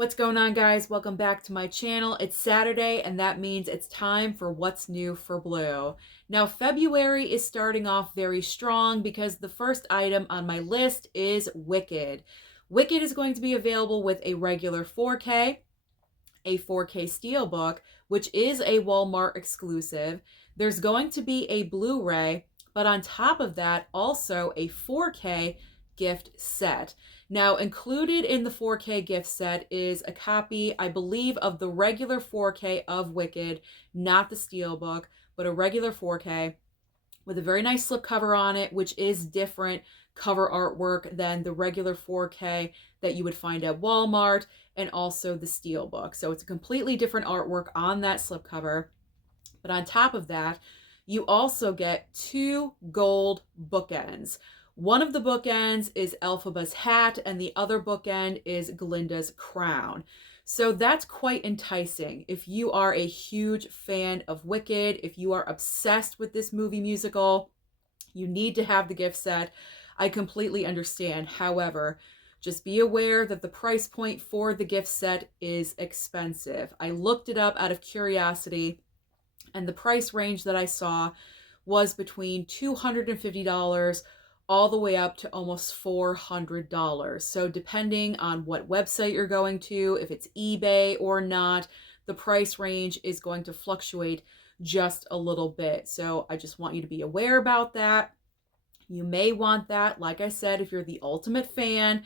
What's going on, guys? Welcome back to my channel. It's Saturday, and that means it's time for What's New for Blue. Now, February is starting off very strong because the first item on my list is Wicked. Wicked is going to be available with a regular 4K, a 4K Steelbook, which is a Walmart exclusive. There's going to be a Blu-ray, but on top of that, also a 4K gift set. Now, included in the 4K gift set is a copy, I believe, of the regular 4K of Wicked, not the Steelbook, but a regular 4K with a very nice slipcover on it, which is different cover artwork than the regular 4K that you would find at Walmart, and also the Steelbook. So it's a completely different artwork on that slipcover. But on top of that, you also get two gold bookends. One of the bookends is Elphaba's hat, and the other bookend is Glinda's crown. So that's quite enticing. If you are a huge fan of Wicked, if you are obsessed with this movie musical, you need to have the gift set. I completely understand. However, just be aware that the price point for the gift set is expensive. I looked it up out of curiosity, and the price range that I saw was between $250 all the way up to almost $400. So depending on what website you're going to, if it's eBay or not, the price range is going to fluctuate just a little bit. So I just want you to be aware about that. You may want that, like I said, if you're the ultimate fan.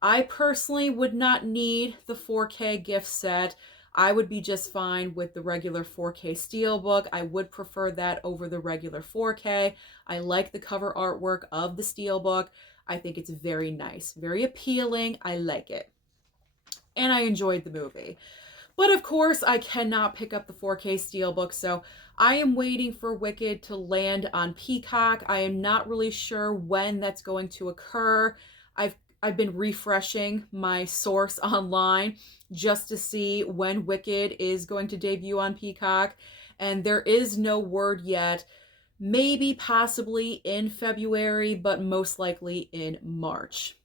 I personally would not need the 4K gift set. I would be just fine with the regular 4K Steelbook. I would prefer that over the regular 4K. I like the cover artwork of the Steelbook. I think it's very nice, very appealing. I like it. And I enjoyed the movie. But of course, I cannot pick up the 4K Steelbook, so I am waiting for Wicked to land on Peacock. I am not really sure when that's going to occur. I've been refreshing my source online just to see when Wicked is going to debut on Peacock, and there is no word yet. Maybe possibly in February, but most likely in March.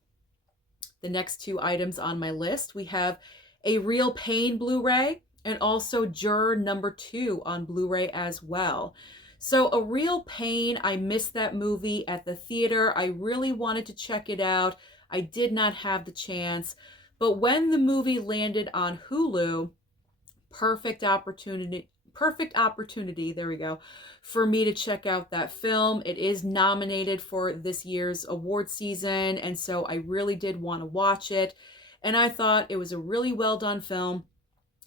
The next two items on my list, we have a Real Pain Blu-ray and also Juror #2 on Blu-ray as well. So A Real Pain, I missed that movie at the theater. I really wanted to check it out. I did not have the chance, but when the movie landed on Hulu, perfect opportunity, there we go, for me to check out that film. It is nominated for this year's award season, and so I really did want to watch it, and I thought it was a really well done film.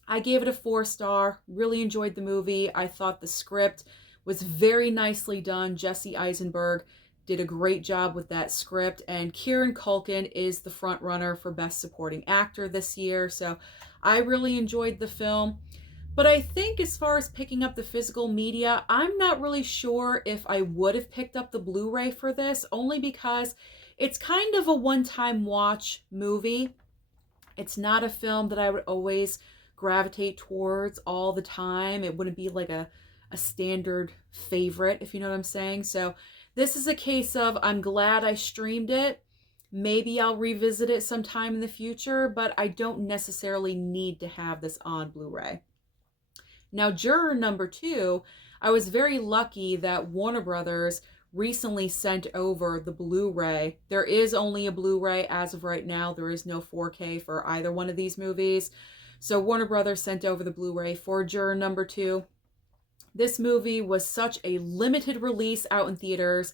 I gave it a 4-star, really enjoyed the movie. I thought the script was very nicely done. Jesse Eisenberg did a great job with that script, and Kieran Culkin is the front runner for Best Supporting Actor this year, so I really enjoyed the film. But I think as far as picking up the physical media, I'm not really sure if I would have picked up the Blu-ray for this, only because it's kind of a one-time watch movie. It's not a film that I would always gravitate towards all the time. It wouldn't be like a standard favorite, if you know what I'm saying. So this is a case of, I'm glad I streamed it. Maybe I'll revisit it sometime in the future, but I don't necessarily need to have this on Blu-ray. Now, Juror #2, I was very lucky that Warner Brothers recently sent over the Blu-ray. There is only a Blu-ray as of right now. There is no 4K for either one of these movies. So Warner Brothers sent over the Blu-ray for Juror #2. This movie was such a limited release out in theaters.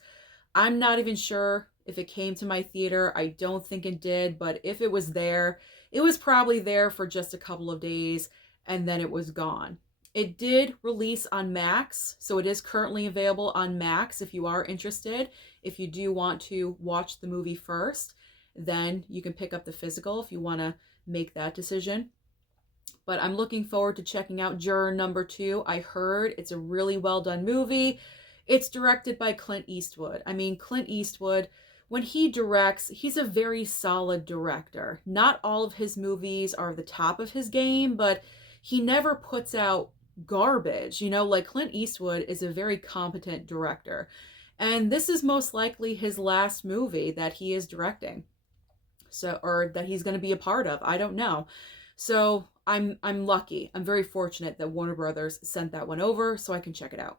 I'm not even sure if it came to my theater. I don't think it did, but if it was there, it was probably there for just a couple of days, and then it was gone. It did release on Max, so it is currently available on Max if you are interested. If you do want to watch the movie first, then you can pick up the physical if you want to make that decision. But I'm looking forward to checking out Juror #2. I heard it's a really well done movie. It's directed by Clint Eastwood. I mean, Clint Eastwood, when he directs, he's a very solid director. Not all of his movies are the top of his game, but he never puts out garbage. You know, like Clint Eastwood is a very competent director. And this is most likely his last movie that he is directing. So, or that he's going to be a part of. I don't know. So I'm lucky. I'm very fortunate that Warner Brothers sent that one over so I can check it out.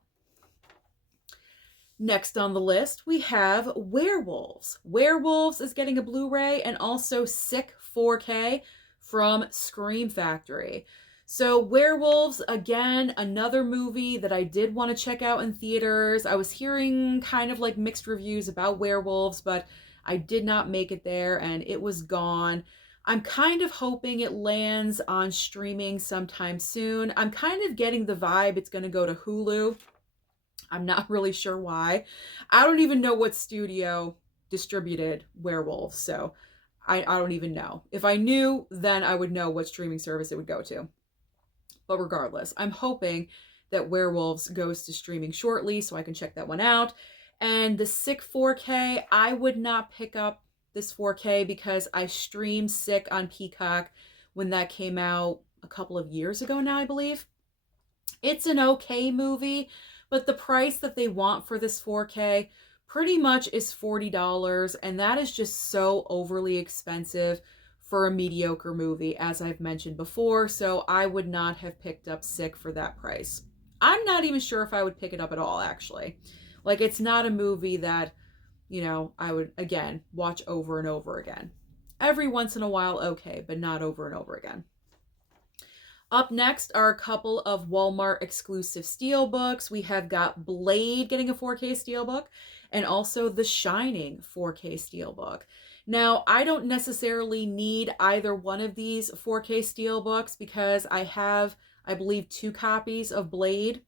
Next on the list, we have Werewolves. Werewolves is getting a Blu-ray and also Sick 4K from Scream Factory. So Werewolves, again, another movie that I did want to check out in theaters. I was hearing kind of like mixed reviews about Werewolves, but I did not make it there and it was gone. I'm kind of hoping it lands on streaming sometime soon. I'm kind of getting the vibe it's going to go to Hulu. I'm not really sure why. I don't even know what studio distributed Werewolves, so I don't even know. If I knew, then I would know what streaming service it would go to. But regardless, I'm hoping that Werewolves goes to streaming shortly so I can check that one out. And the Sick 4K, I would not pick up this 4K because I streamed Sick on Peacock when that came out a couple of years ago now, I believe. It's an okay movie, but the price that they want for this 4K pretty much is $40, and that is just so overly expensive for a mediocre movie, as I've mentioned before, so I would not have picked up Sick for that price. I'm not even sure if I would pick it up at all, actually. Like, it's not a movie that, I would, again, watch over and over again. Every once in a while, okay, but not over and over again. Up next are a couple of Walmart exclusive Steelbooks. We have got Blade getting a 4K Steelbook and also The Shining 4K Steelbook. Now, I don't necessarily need either one of these 4K Steelbooks because I have, I believe, 2 copies of Blade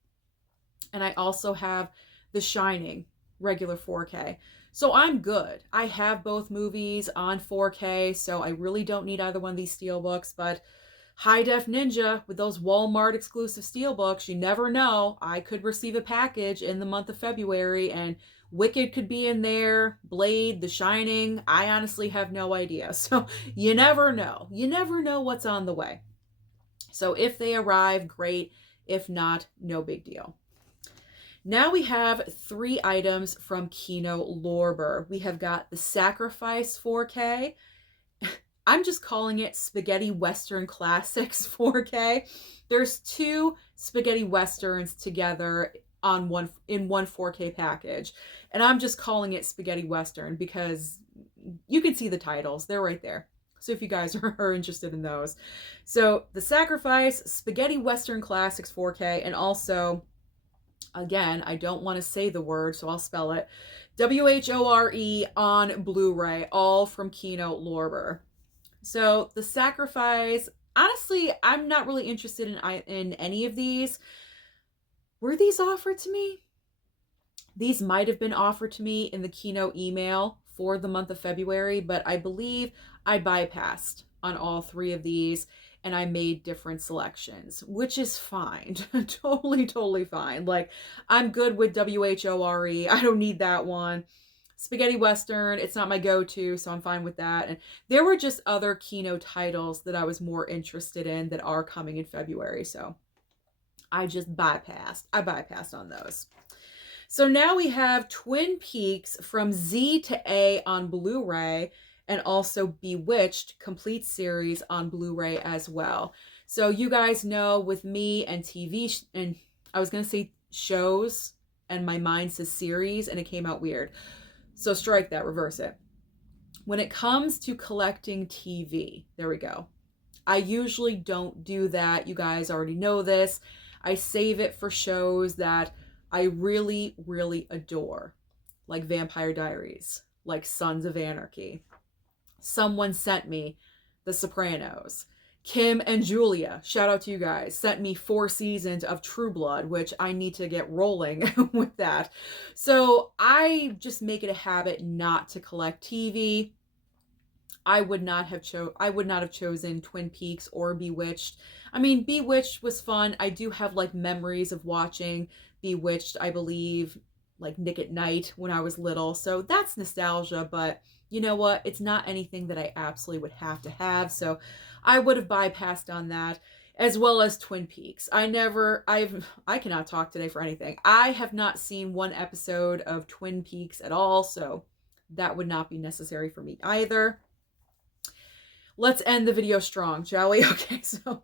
and I also have The Shining regular 4K. So I'm good. I have both movies on 4K, so I really don't need either one of these Steelbooks, but High Def Ninja with those Walmart exclusive Steelbooks, you never know. I could receive a package in the month of February and Wicked could be in there, Blade, The Shining. I honestly have no idea. So you never know. You never know what's on the way. So if they arrive, great. If not, no big deal. Now we have 3 items from Kino Lorber. We have got the Sacrifice 4K. I'm just calling it Spaghetti Western Classics 4K. There's 2 spaghetti westerns together in one 4K package. And I'm just calling it Spaghetti Western because you can see the titles. They're right there. So if you guys are interested in those. So The Sacrifice, Spaghetti Western Classics 4K, and also, again, I don't want to say the word, so I'll spell it, WHORE on Blu-ray, all from Kino Lorber. So The Sacrifice, honestly, I'm not really interested in any of these. Were these offered to me? These might have been offered to me in the Kino email for the month of February, but I believe I bypassed on all 3 of these and I made different selections, which is fine. Totally fine. Like, I'm good with WHORE. I don't need that one. Spaghetti Western, it's not my go-to, so I'm fine with that. And there were just other Kino titles that I was more interested in that are coming in February, so I just bypassed. I bypassed on those. So now we have Twin Peaks from Z to A on Blu-ray and also Bewitched complete series on Blu-ray as well. So you guys know with me and TV, and I was going to say shows, and my mind says series, and it came out weird. So strike that, reverse it. When it comes to collecting TV, there we go. I usually don't do that. You guys already know this. I save it for shows that I really, really adore, like Vampire Diaries, like Sons of Anarchy. Someone sent me The Sopranos. Kim and Julia, shout out to you guys, sent me 4 seasons of True Blood, which I need to get rolling with that. So I just make it a habit not to collect TV. I would not have chosen Twin Peaks or Bewitched. I mean, Bewitched was fun. I do have like memories of watching Bewitched, I believe, like Nick at Night when I was little. So that's nostalgia, but you know what? It's not anything that I absolutely would have to have. So I would have bypassed on that, as well as Twin Peaks. I cannot talk today for anything. I have not seen 1 episode of Twin Peaks at all, so that would not be necessary for me either. let's end the video strong, shall we? Okay, so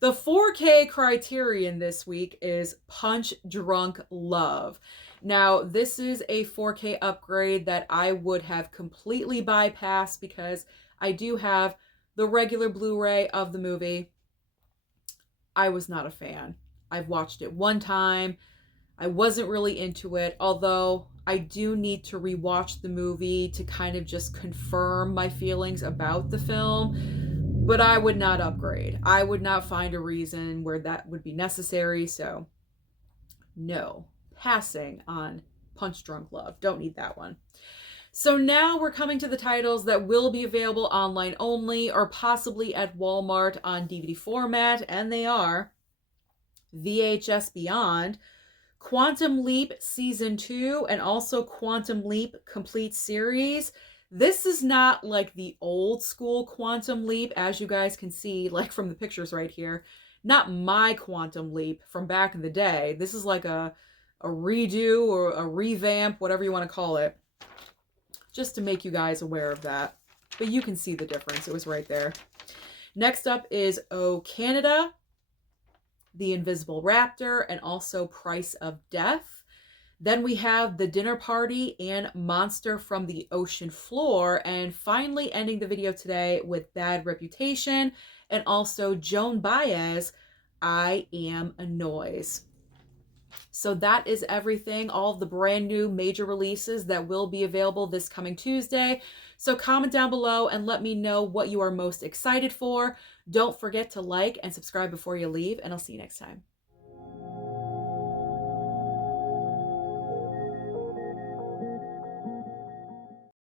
the 4K Criterion this week is Punch Drunk Love. Now, this is a 4K upgrade that I would have completely bypassed because I do have the regular Blu-ray of the movie. I was not a fan. I've watched it one time. I wasn't really into it, although I do need to rewatch the movie to kind of just confirm my feelings about the film. But I would not upgrade. I would not find a reason where that would be necessary, so no. Passing on Punch Drunk Love. Don't need that one. So now we're coming to the titles that will be available online only or possibly at Walmart on DVD format, and they are VHS Beyond, Quantum Leap Season 2, and also Quantum Leap Complete Series. This is not like the old school Quantum Leap, as you guys can see, like from the pictures right here. Not my Quantum Leap from back in the day. This is like a redo or a revamp, whatever you want to call it. Just to make you guys aware of that. But you can see the difference. It was right there. Next up is Oh Canada, The Invisible Raptor, and also Price of Death. Then we have The Dinner Party and Monster from the Ocean Floor. And finally ending the video today with Bad Reputation and also Joan Baez, I Am a Noise. So that is everything, all of the brand new major releases that will be available this coming Tuesday. So comment down below and let me know what you are most excited for. Don't forget to like and subscribe before you leave, and I'll see you next time.